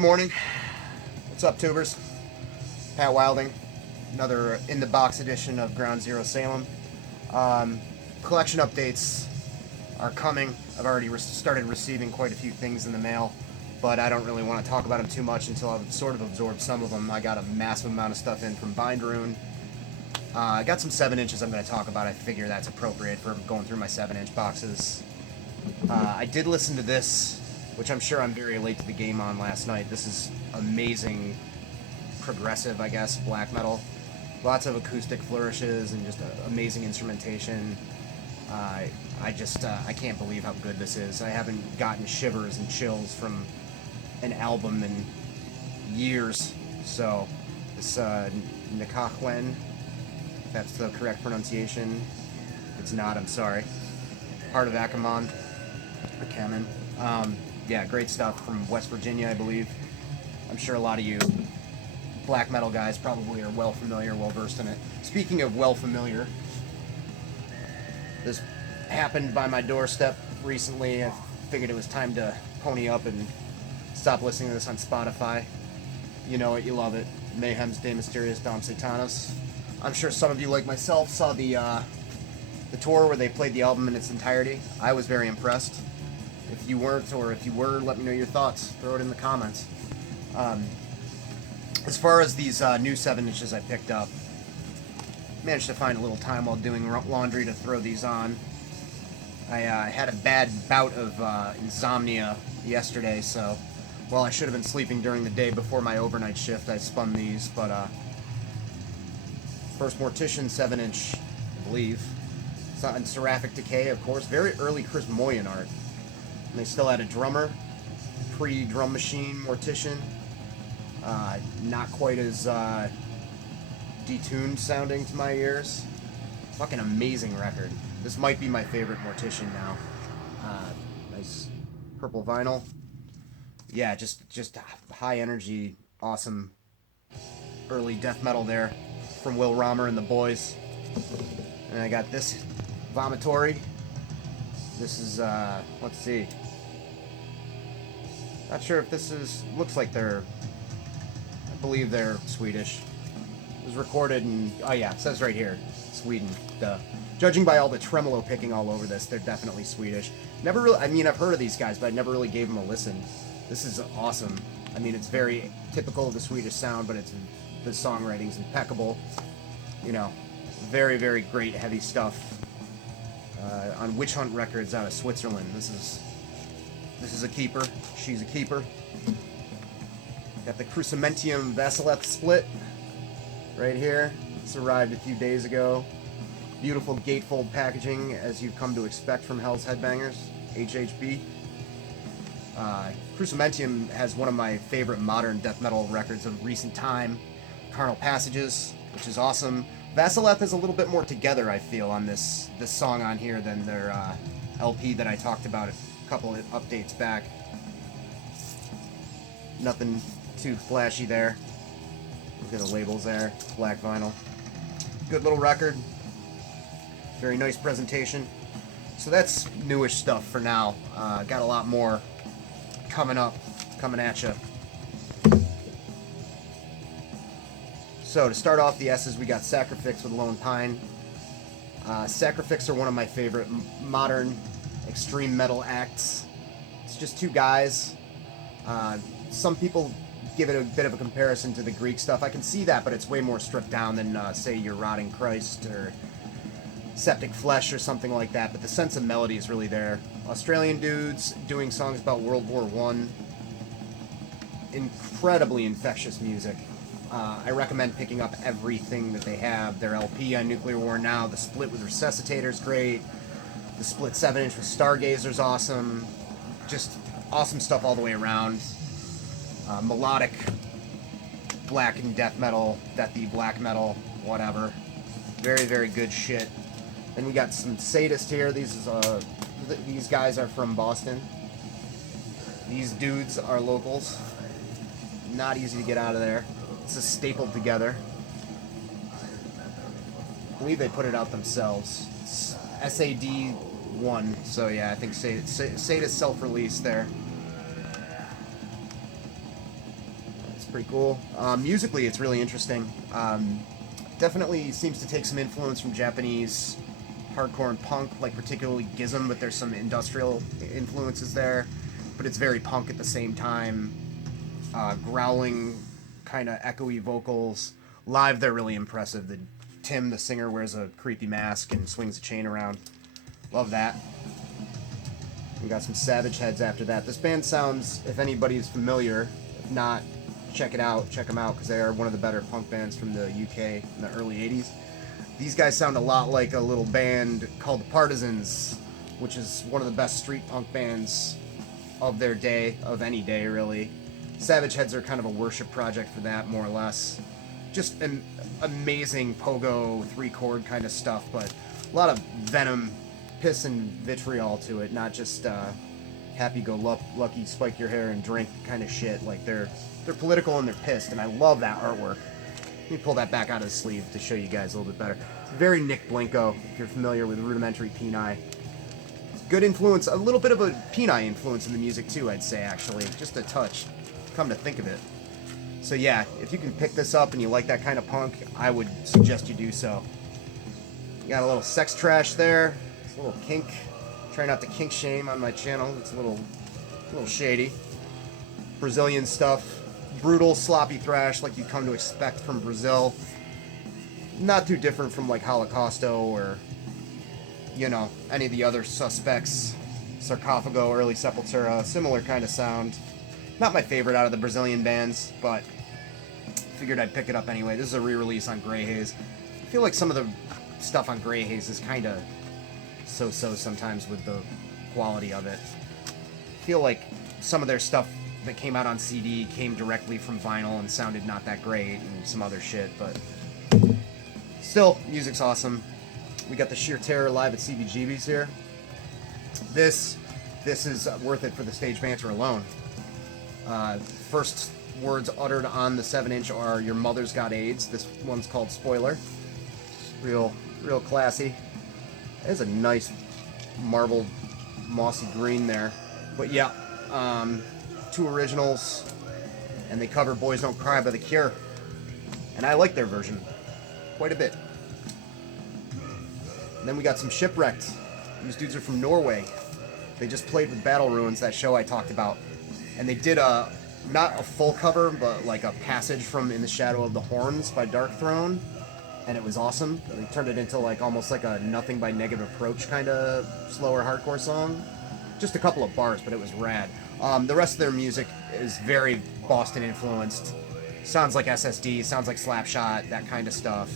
Good morning. What's up, tubers? Pat Wilding. Another in-the-box edition of Ground Zero Salem. Collection updates are coming. I've already started receiving quite a few things in the mail, but I don't really want to talk about them too much until I've sort of absorbed some of them. I got a massive amount of stuff in from Binderoon. I got some 7 inches I'm going to talk about. I figure that's appropriate for going through my 7-inch boxes. I did listen to this, which I'm sure I'm very late to the game on last night. This is amazing, progressive, I guess, black metal. Lots of acoustic flourishes and just amazing instrumentation. I can't believe how good this is. I haven't gotten shivers and chills from an album in years. So, this Nikahwen, if that's the correct pronunciation. If it's not, I'm sorry. Heart of Akamon. Yeah, great stuff from West Virginia, I believe. I'm sure a lot of you black metal guys probably are well versed in it. Speaking of well familiar, this happened by my doorstep recently. I figured it was time to pony up and stop listening to this on Spotify. You know it, you love it. Mayhem's De Mysterious Dom Satanas. I'm sure some of you, like myself, saw the tour where they played the album in its entirety. I was very impressed. If you weren't, or if you were, let me know your thoughts. Throw it in the comments. As far as these new 7 inches I picked up, managed to find a little time while doing laundry to throw these on. I had a bad bout of insomnia yesterday, so while I should have been sleeping during the day before my overnight shift, I spun these. But first Mortician 7-inch, I believe. It's not in Seraphic Decay, of course. Very early Chris Moyen art. And they still had a drummer, pre-drum machine Mortician. Not quite as detuned sounding to my ears. Fucking amazing record. This might be my favorite Mortician now. Nice purple vinyl. Yeah, just high energy, awesome early death metal there from Will Romer and the boys. And I got this Vomitory. This is let's see. Not sure if this is, looks like I believe they're Swedish. It was recorded in, oh yeah, it says right here, Sweden. Duh. Judging by all the tremolo picking all over this, they're definitely Swedish. Never really, I mean, I've heard of these guys, but I never really gave them a listen. This is awesome. I mean, it's very typical of the Swedish sound, but the songwriting's impeccable. You know, very, very great heavy stuff. On Witch Hunt Records out of Switzerland. This is a keeper. She's a keeper. Got the Crucimentium Vasileth split right here. This arrived a few days ago. Beautiful gatefold packaging, as you've come to expect from Hell's Headbangers, HHB. Crucimentium has one of my favorite modern death metal records of recent time, Carnal Passages, which is awesome. Vasileth is a little bit more together, I feel, on this song on here than their LP that I talked about a couple of updates back. Nothing too flashy there. Look at the labels there. Black vinyl. Good little record. Very nice presentation. So that's newish stuff for now. Got a lot more coming at you. So to start off the S's, we got Sacriphyx with Lone Pine. Sacriphyx are one of my favorite modern extreme metal acts. It's just two guys. Some people give it a bit of a comparison to the Greek stuff. I can see that, but it's way more stripped down than, say, your Rotting Christ or Septic Flesh or something like that. But the sense of melody is really there. Australian dudes doing songs about World War I. Incredibly infectious music. I recommend picking up everything that they have. Their LP on Nuclear War Now, the split with Resuscitator's great. The split 7-inch with Stargazer's awesome. Just awesome stuff all the way around. Melodic black and death metal, deathy black metal, whatever. Very, very good shit. Then we got some Sadist here. These guys are from Boston. These dudes are locals. Not easy to get out of there. This is stapled together. I believe they put it out themselves. It's SAD1, so yeah, I think Sadist self-release there. pretty cool. Musically, it's really interesting. Definitely seems to take some influence from Japanese hardcore and punk, like particularly Gizm, but there's some industrial influences there. But it's very punk at the same time. Growling, kind of echoey vocals. Live, they're really impressive. Tim, the singer, wears a creepy mask and swings a chain around. Love that. We got some Savageheads after that. This band sounds, if anybody's familiar, if not, check it out. Check them out, because they are one of the better punk bands from the UK in the early 80s. These guys sound a lot like a little band called the Partisans, which is one of the best street punk bands of their day, of any day, really. Savageheads are kind of a worship project for that, more or less. Just an amazing pogo, three-chord kind of stuff, but a lot of venom, piss, and vitriol to it, not just happy-go-lucky, spike your hair and drink kind of shit. Like, they're political and they're pissed, and I love that artwork. Let me pull that back out of the sleeve to show you guys a little bit better. It's very Nick Blanco, if you're familiar with Rudimentary Peni. Good influence, a little bit of a Peni influence in the music too, I'd say, actually. Just a touch, come to think of it. So yeah, if you can pick this up and you like that kind of punk, I would suggest you do so. You got a little Sextrash there. It's a little kink. Try not to kink shame on my channel. It's a little shady. Brazilian stuff. Brutal, sloppy thrash like you come to expect from Brazil. Not too different from like Holocausto or, you know, any of the other suspects. Sarcophago, Early Sepultura, similar kind of sound. Not my favorite out of the Brazilian bands, but figured I'd pick it up anyway. This is a re-release on Grey Haze. I feel like some of the stuff on Grey Haze is kind of so-so sometimes with the quality of it. I feel like some of their stuff that came out on CD came directly from vinyl and sounded not that great, and some other shit, but still, music's awesome. We got the Sheer Terror live at CBGB's here. This is worth it for the stage banter alone. First words uttered on the 7-inch are "Your mother's got AIDS." This one's called "Spoiler." Real classy. There's a nice marbled mossy green there. But yeah, 2 originals, and they cover "Boys Don't Cry" by The Cure, and I like their version quite a bit. And then we got some Shipwrecked. These dudes are from Norway. They just played with Battle Ruins, that show I talked about, and they did not a full cover, but like a passage from "In the Shadow of the Horns" by Dark Throne, and it was awesome. They turned it into like almost like a Nothing by Negative Approach kind of slower hardcore song. Just a couple of bars, but it was rad. The rest of their music is very Boston influenced. Sounds like SSD, sounds like Slapshot, that kind of stuff.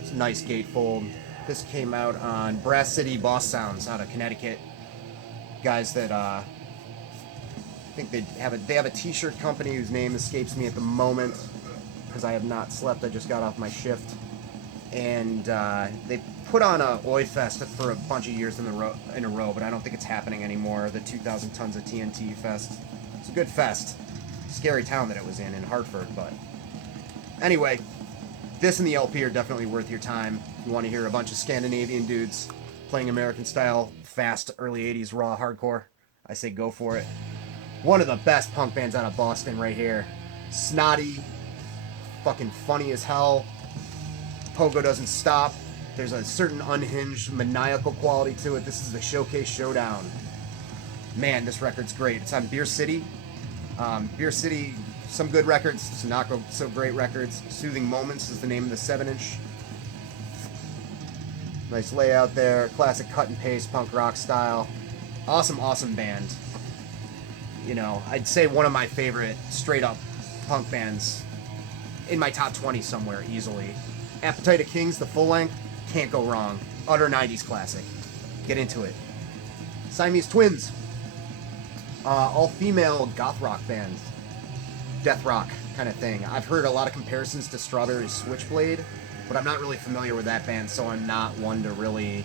It's a nice gatefold. This came out on Brass City Boss Sounds out of Connecticut. Guys that I think they have a t-shirt company whose name escapes me at the moment because I have not slept. I just got off my shift, and they put on a Oi Fest for a bunch of years in a row, but I don't think it's happening anymore. The 2,000 Tons of TNT Fest. It's a good fest. Scary town that it was in Hartford, but anyway, this and the LP are definitely worth your time. If you want to hear a bunch of Scandinavian dudes playing American style, fast, early 80s raw hardcore, I say go for it. One of the best punk bands out of Boston right here. Snotty, fucking funny as hell. Pogo doesn't stop. There's a certain unhinged, maniacal quality to it. This is the Showcase Showdown. Man, this record's great. It's on Beer City. Beer City, some good records, some not so great records. Soothing Moments is the name of the 7-inch. Nice layout there. Classic cut and paste punk rock style. Awesome band. You know, I'd say one of my favorite straight up punk bands in my top 20 somewhere easily. Appetite of Kings, the full length, can't go wrong. Utter 90s classic. Get into it. Siamese Twins. All female goth rock bands. Death rock kind of thing. I've heard a lot of comparisons to Strawberry Switchblade, but I'm not really familiar with that band, so I'm not one to really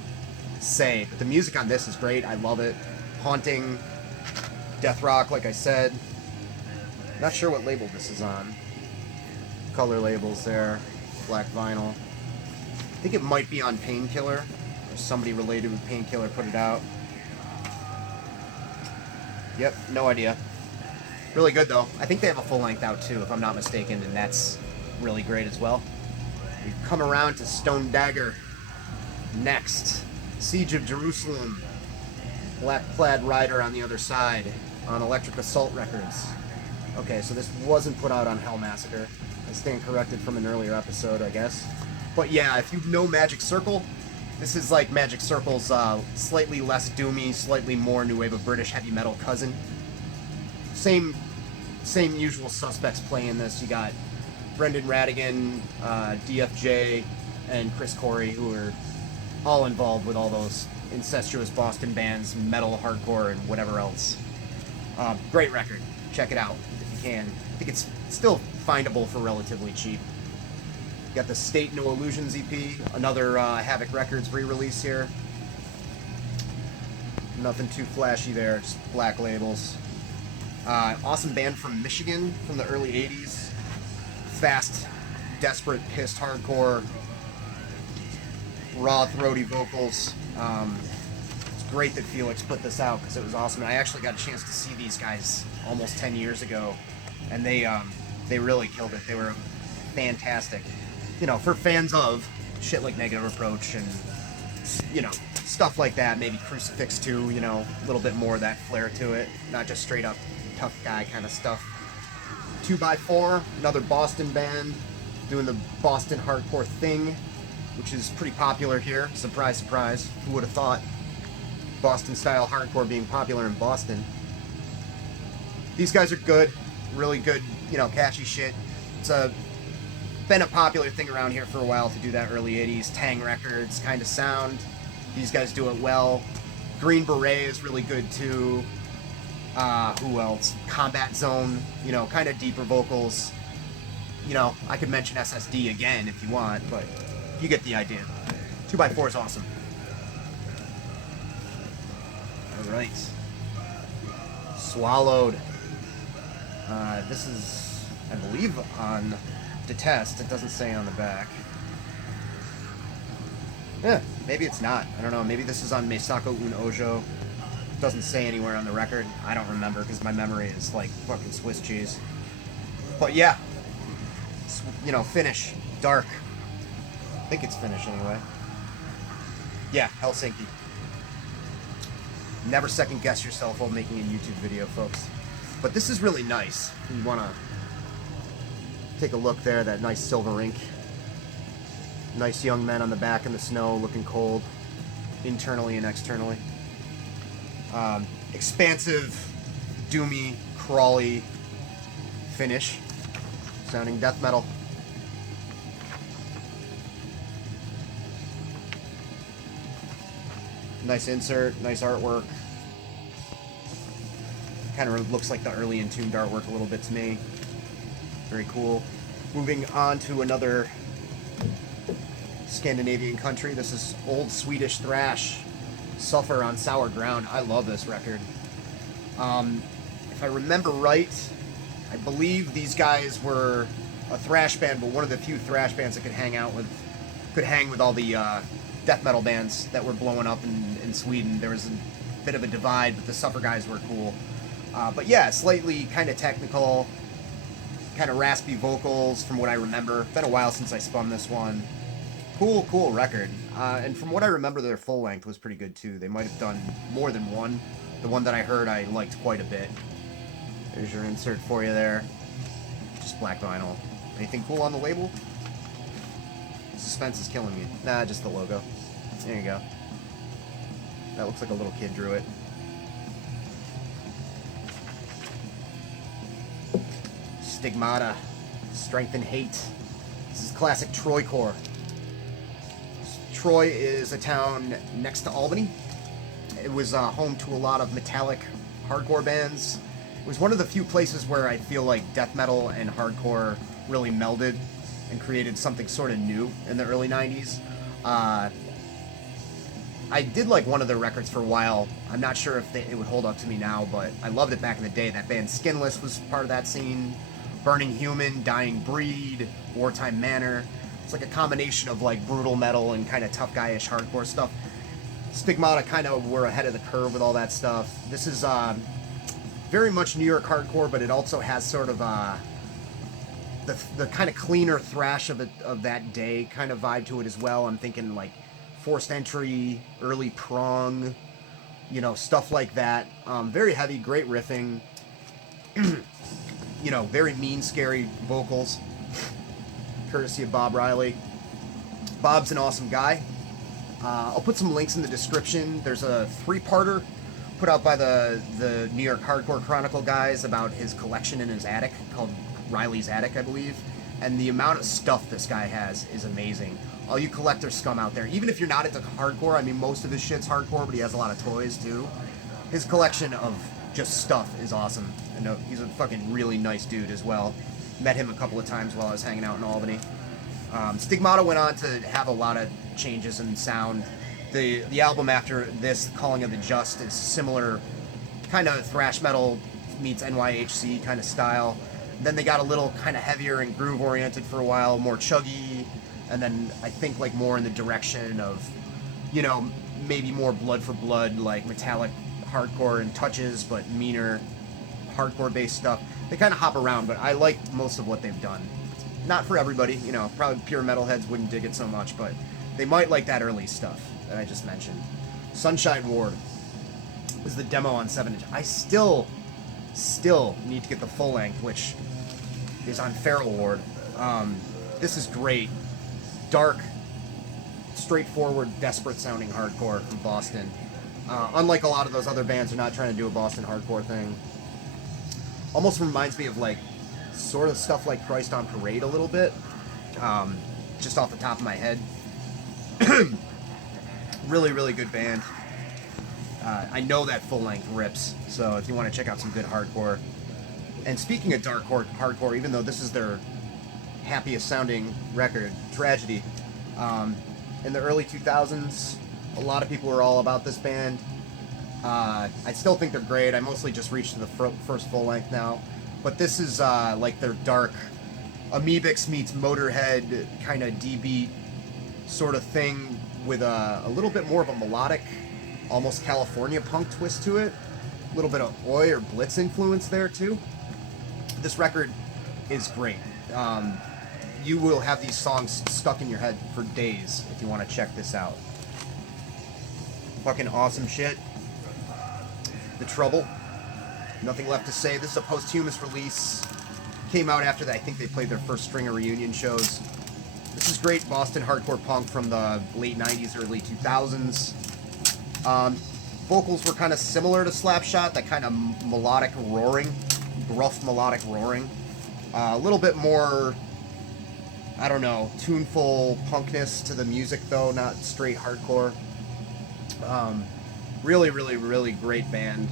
say. But the music on this is great. I love it. Haunting. Death rock, like I said. Not sure what label this is on. Color labels there. Black vinyl. I think it might be on Painkiller, or somebody related with Painkiller put it out. Yep, no idea. Really good, though. I think they have a full length out, too, if I'm not mistaken, and that's really great as well. We come around to Stone Dagger. Next, Siege of Jerusalem. Black Plaid Rider on the other side on Electric Assault Records. Okay, so this wasn't put out on Hell Massacre. I stand corrected from an earlier episode, I guess. But yeah, if you know Magic Circle, this is like Magic Circle's slightly less doomy, slightly more new wave of British heavy metal cousin. Same usual suspects playing this. You got Brendan Radigan, DFJ, and Chris Corey, who are all involved with all those incestuous Boston bands, metal, hardcore, and whatever else. Great record. Check it out if you can. I think it's still findable for relatively cheap. Got the State No Illusions EP, another Havoc Records re-release here. Nothing too flashy there, just black labels. Awesome band from Michigan from the early 80s. Fast, desperate, pissed hardcore. Raw, throaty vocals. It's great that Felix put this out because it was awesome. And I actually got a chance to see these guys almost 10 years ago, and they really killed it. They were fantastic. You know, for fans of shit like Negative Approach and, you know, stuff like that, maybe Crucifix too, you know, a little bit more of that flair to it, not just straight up tough guy kind of stuff. 2x4, another Boston band doing the Boston hardcore thing, which is pretty popular here. Surprise, surprise. Who would have thought Boston style hardcore being popular in Boston? These guys are good, really good, you know, catchy shit. It's been a popular thing around here for a while to do that early 80s Tang Records kind of sound. These guys do it well. Green Beret is really good too. Who else? Combat Zone, you know, kind of deeper vocals. You know, I could mention SSD again if you want, but you get the idea. 2x4 is awesome. Alright. Swallowed. This is, I believe, on Detest. It doesn't say on the back. Yeah, maybe it's not. I don't know. Maybe this is on Meisako Un Ojo. Doesn't say anywhere on the record. I don't remember because my memory is like fucking Swiss cheese. But yeah, you know, Finnish, dark. I think it's Finnish anyway. Yeah, Helsinki. Never second guess yourself while making a YouTube video, folks. But this is really nice. You want to take a look there, that nice silver ink. Nice young men on the back in the snow looking cold, internally and externally. Expansive, doomy, crawly finish, sounding death metal. Nice insert, nice artwork. Kind of looks like the early Entombed artwork a little bit to me. Very cool. Moving on to another Scandinavian country. This is old Swedish thrash. Suffer on Sour Ground. I love this record. If I remember right, I believe these guys were a thrash band, but one of the few thrash bands that could hang with all the death metal bands that were blowing up in Sweden. There was a bit of a divide, but the Suffer guys were cool. But yeah, slightly kind of technical, kind of raspy vocals from what I remember. Been a while since I spun this one. Cool record. And from what I remember, their full length was pretty good too. They might have done more than one. The one that I heard I liked quite a bit. There's your insert for you there. Just black vinyl. Anything cool on the label? Suspense is killing me. Nah, just the logo. There you go. That looks like a little kid drew it. Stigmata. Strength and Hate. This is classic Troycore. Troy is a town next to Albany. It was home to a lot of metallic hardcore bands. It was one of the few places where I feel like death metal and hardcore really melded and created something sort of new in the early 90s. I did like one of their records for a while. I'm not sure if it would hold up to me now, but I loved it back in the day. That band Skinless was part of that scene. Burning Human, Dying Breed, Wartime Manor. It's like a combination of like brutal metal and kind of tough guyish hardcore stuff. Stigmata kind of were ahead of the curve with all that stuff. This is very much New York hardcore, but it also has sort of the kind of cleaner thrash of that day kind of vibe to it as well. I'm thinking like Forced Entry, early Prong, you know, stuff like that. Very heavy, great riffing. You know, very mean, scary vocals, courtesy of Bob Riley. Bob's an awesome guy. I'll put some links in the description. There's a 3-parter put out by the New York Hardcore Chronicle guys about his collection in his attic, called Riley's Attic, I believe. And the amount of stuff this guy has is amazing. All you collector scum out there, even if you're not into hardcore, I mean, most of his shit's hardcore, but he has a lot of toys too. His collection of just stuff is awesome. I know he's a fucking really nice dude as well. Met him a couple of times while I was hanging out in Albany. Stigmata went on to have a lot of changes in sound. The album after this, Calling of the Just, is similar kind of thrash metal meets NYHC kind of style. Then they got a little kind of heavier and groove oriented for a while, more chuggy, and then I think like more in the direction of, you know, maybe more blood for blood, like metallic hardcore and touches, but meaner hardcore based stuff. They kind of hop around, but I like most of what they've done. Not for everybody, you know, probably pure metalheads wouldn't dig it so much, but they might like that early stuff that I just mentioned. Sunshine Ward is the demo on 7-inch. I still need to get the full length, which is on Feral Ward. This is great. Dark, straightforward, desperate sounding hardcore from Boston. Unlike a lot of those other bands, they're not trying to do a Boston hardcore thing. Almost reminds me of like sort of stuff like Christ on Parade a little bit, just off the top of my head. Really good band. I know that full length rips, so if you want to check out some good hardcore. And speaking of dark hardcore, even though this is their happiest sounding record, Tragedy, in the early 2000s, a lot of people were all about this band. I still think they're great. I mostly just reached to the first full length now. But this is like their dark Amoebics meets Motorhead kind of D-beat sort of thing with a little bit more of a melodic, almost California punk twist to it. A little bit of Oi or Blitz influence there too. This record is great. You will have these songs stuck in your head for days if you want to check this out. Fucking awesome shit. The Trouble. Nothing left to say. This is a posthumous release. Came out after that. I think they played their first string of reunion shows. This is great Boston hardcore punk from the late 90s, early 2000s. Vocals were kind of similar to Slapshot, that kind of melodic roaring, gruff melodic roaring. A little bit more, I don't know, tuneful punkness to the music though, not straight hardcore. Really great band.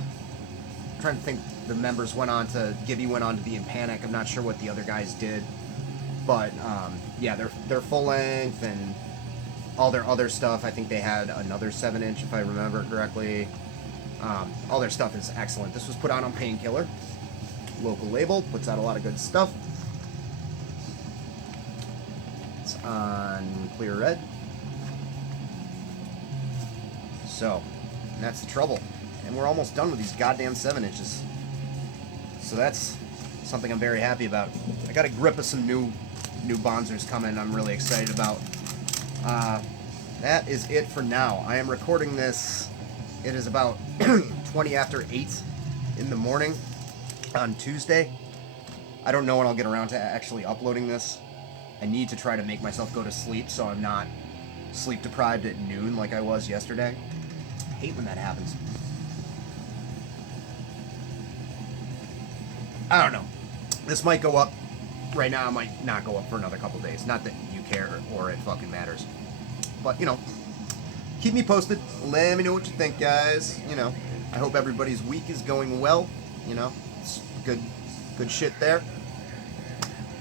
I'm trying to think, the members Gibby went on to be in Panic. I'm not sure what the other guys did. But, yeah, they're full length and all their other stuff. I think they had another 7-inch, if I remember correctly. All their stuff is excellent. This was put out on Painkiller. Local label, puts out a lot of good stuff. It's on Clear Red. So, that's The Trouble. And we're almost done with these goddamn 7-inches. So that's something I'm very happy about. I got a grip of some new Bonzers coming I'm really excited about. That is it for now. I am recording this. It is about 20 after 8 in the morning on Tuesday. I don't know when I'll get around to actually uploading this. I need to try to make myself go to sleep so I'm not sleep deprived at noon like I was yesterday. I hate when that happens. I don't know. This might go up right now. It might not go up for another couple days. Not that you care or it fucking matters. But, you know, keep me posted. Let me know what you think, guys. You know, I hope everybody's week is going well. You know, it's good shit there.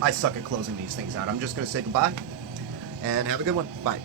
I suck at closing these things out. I'm just going to say goodbye and have a good one. Bye.